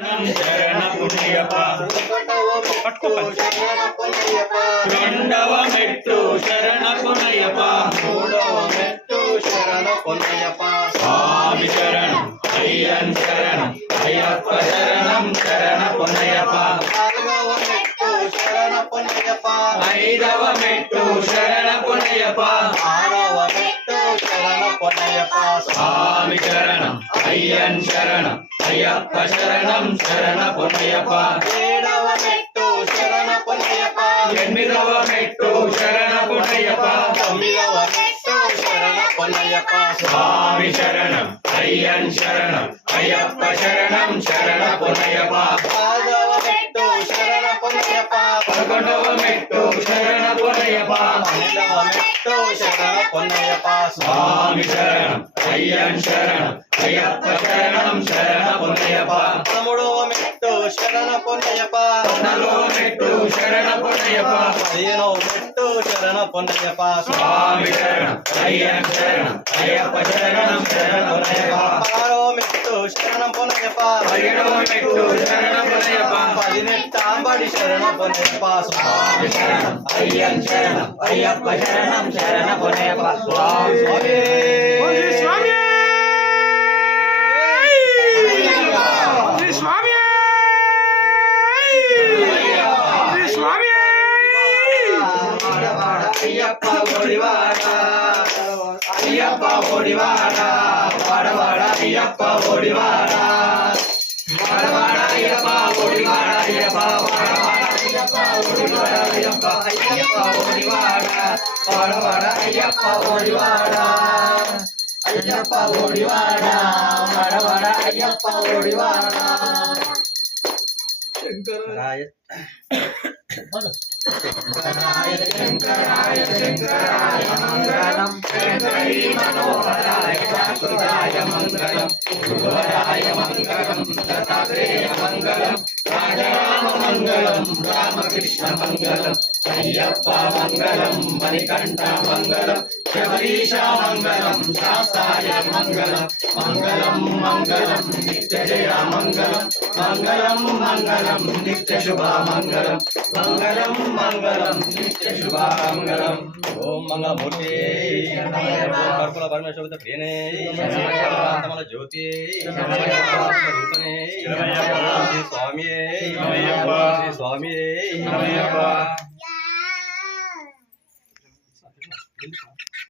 శరణ పుణ్యప్ప రెండవ మెట్టు శరణ పుణ్యప్ప మూడవ మెట్టు శరణ పొన్నయ్యప్ప స్వామి శరణం అయ్యన్ శరణం అయ్యప్ప శరణం శరణ పుణ్యప్ప నాలుగవ మెట్టు శరణ పొన్నయ్యప్ప ఐదవ మెట్టు శరణ పుణ్యప్ప ఆరవ మెట్టు శరణ పొన్నయ్యప్ప స్వామి శరణం అయ్యన్ శరణం అయ్యప్ప శరణం శరణ పుణ్యప్ప ఏడవ మెట్టు శరణ పొన్నయ్యప్ప ఎనిమిదవ మెట్టు శరణ పుణ్యప్ప తొమ్మిదవ మెట్టు శరణ పొన్నయ్యప్ప స్వామి శరణం అయ్యన్ శరణం అయ్యప్ప శరణం శరణ పుణ్యప్ప పదవ మెట్టు శరణ పొన్నయ్యప్ప పదకొండవ మెట్టు శరణ పుణ్యప్ప పన్నెండవ మెట్టు శరణ పొన్నయ్యప్ప స్వామి శరణం అయ్యన్ శరణం అయ్యప్ప శరణం శరణ పుణ్యప్ప పదమూడవ మెట్టు శరణ పొన్నయ్యప్ప పద్నాలుగవ మెట్టు శరణ పుణ్యప్ప పదిహేనవ మెట్టు శరణ పొన్నయ్యప్ప స్వామి శరణం అయ్యన్ శరణం అయ్యప్ప శరణం శరణ పుణ్యప్ప పదహారవ మెట్టు శరణ పొన్నయ్యప్ప పదిహేడవ మెట్టు శరణ పుణ్యప్ప పదినెట్టాంబడి శరణ పొన్నయ్యప్ప స్వామి శరణం అయ్యన్ శరణం అయ్యప్ప శరణం శరణ పుణ్యప్ప స్వామి స్వామి స్వామి స్వామి అయ్యప్ప ఒడివాడ అయ్యప్ప ఒడివాడ వాడవాడ అయ్యప్ప ఒడివాడ వాడవాడ అయ్యప్ప ఒడివాడ అయ్యప్ప వాడవాడ అయ్యప్ప ఒడివాడ అయ్యప్ప అయ్యప్ప ఒడివాడ వాడవాడ అయ్యప్ప ఒడివాడ అయ్యప్ప ఒడివాడ వాడవాడ అయ్యప్ప ఒడివాడ శంకరాయ శంకరాయ శంకరాయ మంగళం శంకరీ మనోహరాయ శాశ్వతాయ మంగళం గురువరాయ మంగళం దత్తాత్రేయ మంగళం రాజరామ మంగళం రామకృష్ణ మంగళం అయ్యప్ప మంగళం మణికంఠ మంగళం శబరీశ మంగళం శాస్త్రాయ మంగళం మంగళం మంగళం నిత్య జయ మంగళం మంగళం మంగళం నిత్య శుభ మంగళం మంగళం మంగళం నిత్య శుభ మంగళం ఓం మంగళమూర్తి కర్పూల పరమేశ్వర ప్రియనే కాంతమల జ్యోతి రూపనే శ్రీ స్వామియే శ్రీ స్వామియే